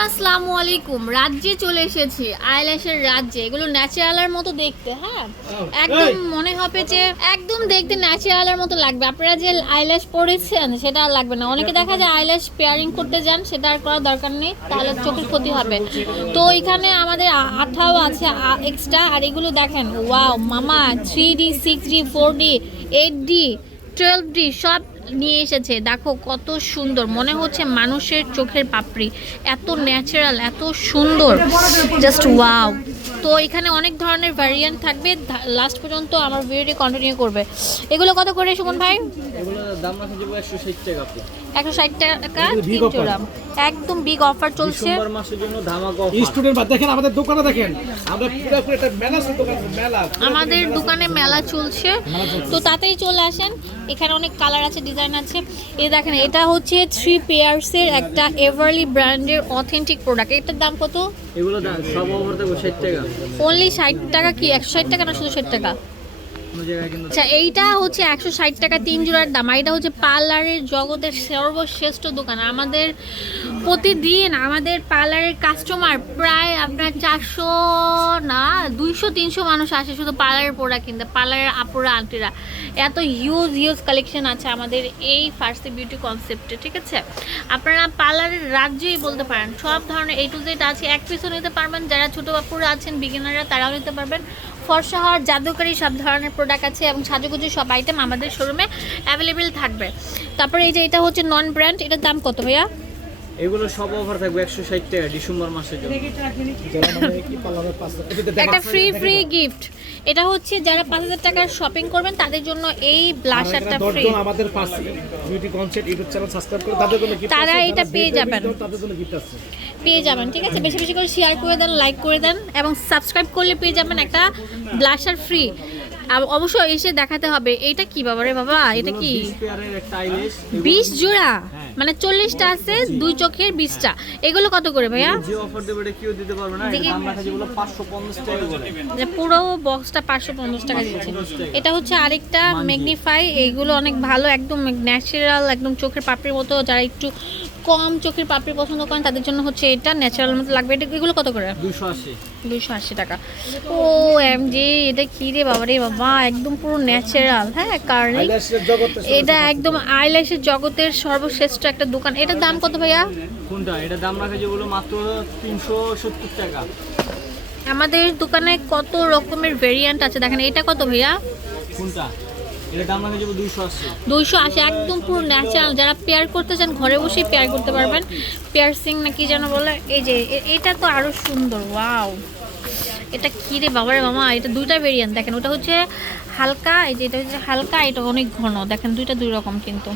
Everyone আসসালামু আলাইকুম। রাজ্যে চলে এসেছি। আইল্যাশের রাজ্যে। এগুলো ন্যাচারালের মতো দেখতে হ্যাঁ? একদম মনে হবে যে একদম দেখতে ন্যাচারালের মতো লাগবে। আপনারা যে আইল্যাশ পরেছেন সেটা আর লাগবে না। অনেকে দেখা যায় আইল্যাশ পেয়ারিং করতে যান সেটা আর করার দরকার নেই তাহলে চোখের ক্ষতি হবে। তো এখানে আমাদের আঠাও আছে এক্সট্রা আর এগুলো দেখেন ওয়াও মামা three D six D four D eight D twelve D সব নিয়ে এসেছে। দেখো কত সুন্দর। মনে হচ্ছে মানুষের চোখের পাপড়ি। এত ন্যাচারাল এত সুন্দর। জাস্ট ওয়াও তো এখানে অনেক ধরনের ভ্যারিয়েন্ট থাকবে। লাস্ট পর্যন্ত আমার ভিডিওটি কন্টিনিউ করবে। এগুলো কত করে সুমন ভাই? একশো ষাট টাকা তিন জোড়া একদম বিগ অফার চলছে। ডিসেম্বর মাসের জন্য ধামাকা অফার স্টুডেন্ট বা দেখেন আমাদের দোকানে দেখেন আমরা পুরো একটা মেলা মেলা। আমাদের দোকানে মেলা চলছে। তো তাতেই চলে আসেন। এখানে অনেক কালার আছে ডিজাইন আছে। এ দেখেন এটা হচ্ছে থ্রি পেয়ার্সের একটা এভারলি ব্র্যান্ডের অথেন্টিক প্রোডাক্ট এটার দাম কত? এগুলো দাম সব দেবো ষাট টাকা। অনলি ষাট টাকা কি? একশো ষাট টাকা না শুধু ষাট টাকা? আচ্ছা এইটা হচ্ছে একশো ষাট টাকা তিন জোড়ার দাম এটা হচ্ছে পার্লারের জগতের সর্বশ্রেষ্ঠ দোকান। আমাদের প্রতিদিন আমাদের পার্লারের কাস্টমার প্রায় আপনার চারশো না, দুইশো, তিনশো মানুষ আসে শুধু পার্লারের প্রোডাক্ট কিনতে, পার্লারের আপুরা, আন্টিরা। এত হিউজ হিউজ কালেকশন আছে আমাদের এই ফার্স্ট বিউটি কনসেপ্টে ঠিক আছে? আপনারা পার্লারের রাজ্যেই বলতে পারেন, সব ধরনের এই টু জেড আছে, এক পিসও নিতে পারবেন, যারা ছোটো বাপুরা আছেন বিগিনাররা তারাও নিতে পারবেন। ফর্সা হওয়ার জাদুকারী সব ধরনের প্রোডাক্ট আছে এবং সাজুগুজু সব আইটেম আমাদের শোরুমে অ্যাভেলেবেল থাকবে। তারপরে এই যে এটা হচ্ছে নন ব্র্যান্ড এটার দাম কত ভাইয়া? এগুলো সব অফার থাকবে একশো ষাট টাকা ডিসেম্বর মাসের জন্য। একটা ফ্রি ফ্রি গিফট এটা হচ্ছে যারা পাঁচ হাজার টাকার শপিং করবেন তাদের জন্য এই ব্লাশারটা ফ্রি দশজন আমাদের পাশে beauty concept YouTube channel subscribe করে তাদের জন্য gift তারা এটা পেয়ে যাবেন। তাদের জন্য গিফট আছে। পেয়ে যাবেন ঠিক আছে? বেশি বেশি করে শেয়ার করে দেন লাইক করে দেন এবং সাবস্ক্রাইব করলে পেয়ে যাবেন একটা ব্লাশার ফ্রি অবশ্যই এসে দেখাতে হবে। এটা কি বাবা রে বাবা? এটা কি? বিশ জোড়া? হ্যাঁ। মানে চল্লিশটা আছে দুই চোখের বিশটা। এগুলো কত করে ভাইয়া? পুরো বক্সটা পাঁচশো পঞ্চাশ টাকা দিচ্ছে। এটা হচ্ছে আরেকটা ম্যাগনিফাই এগুলো অনেক ভালো একদম ন্যাচারাল একদম চোখের পাপড়ির মতো। যারা একটু কম চোখের পাপড়ি পছন্দ করেন তাদের জন্য হচ্ছে এটা ন্যাচারাল মতো লাগবে। এটা এগুলো কত করে? দুশো আশি। দুইশো আশি টাকা। ও এম জি এটা কি রে বাবা রে বাবা? একদম পুরো ন্যাচারাল হ্যাঁ কারণ এটা একদম আইল্যাশের জগতের সর্বশ্রেষ্ঠ একটা দোকান। এটার দাম কত ভাইয়া? কোনটা? এটা দাম রাখা যেগুলো মাত্র তিনশো সত্তর টাকা। আমাদের দোকানে কত রকমের ভেরিয়েন্ট আছে দেখেন। এটা কত ভাইয়া? কোনটা? দুইশো একদম যারা পেয়ার করতে চান, ঘরে বসেই পেয়ার করতে পারবেন। যেন এই যে এটা তো আরও সুন্দর ওয়াও এটা কি রে দুইটা ভেরিয়েন্ট দেখেন। ওটা হচ্ছে হালকা, এই যে এটা হচ্ছে হালকা, এটা অনেক ঘন। দেখেন, দুইটা দুই রকম কিন্তু।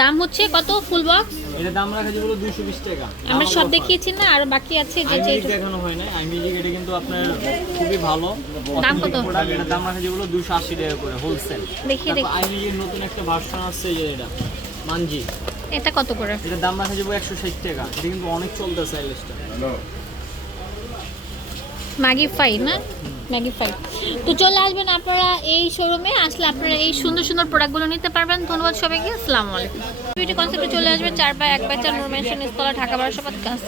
দাম হচ্ছে কত? ফুল বক্স এটা দাম রাখা যেগুলো দুইশো বিশ টাকা। আমরা সব দেখিয়েছি না আর বাকি আছে যে যে এটা- দেখানো হয় না আইমিউজিক এটা কিন্তু আপনার খুবই ভালো। দাম কত? এটা দাম রাখা যেগুলো দুশো আশি টাকা করে হোলসেল দেখি দেখি। আইমিউজিক নতুন একটা ভার্সন আসছে যে এটা মানজি এটা কত করে? এটার দাম রাখা যাবে একশো ষাট টাকা। এটা কিন্তু অনেক চলতেছে আইলেসটা ম্যাগি ফাই না? ম্যাগি তো চলে আসবেন আপনারা এই শোরুমে আসলে আপনারা এই সুন্দর সুন্দর প্রোডাক্টগুলো নিতে পারবেন। ধন্যবাদ সবাইকে। আসসালামু আলাইকুম। বিউটি কনসেপ্টে চলে আসবেন চার বাই এক বাই চার মেনশন স্কলার ঢাকা কাজ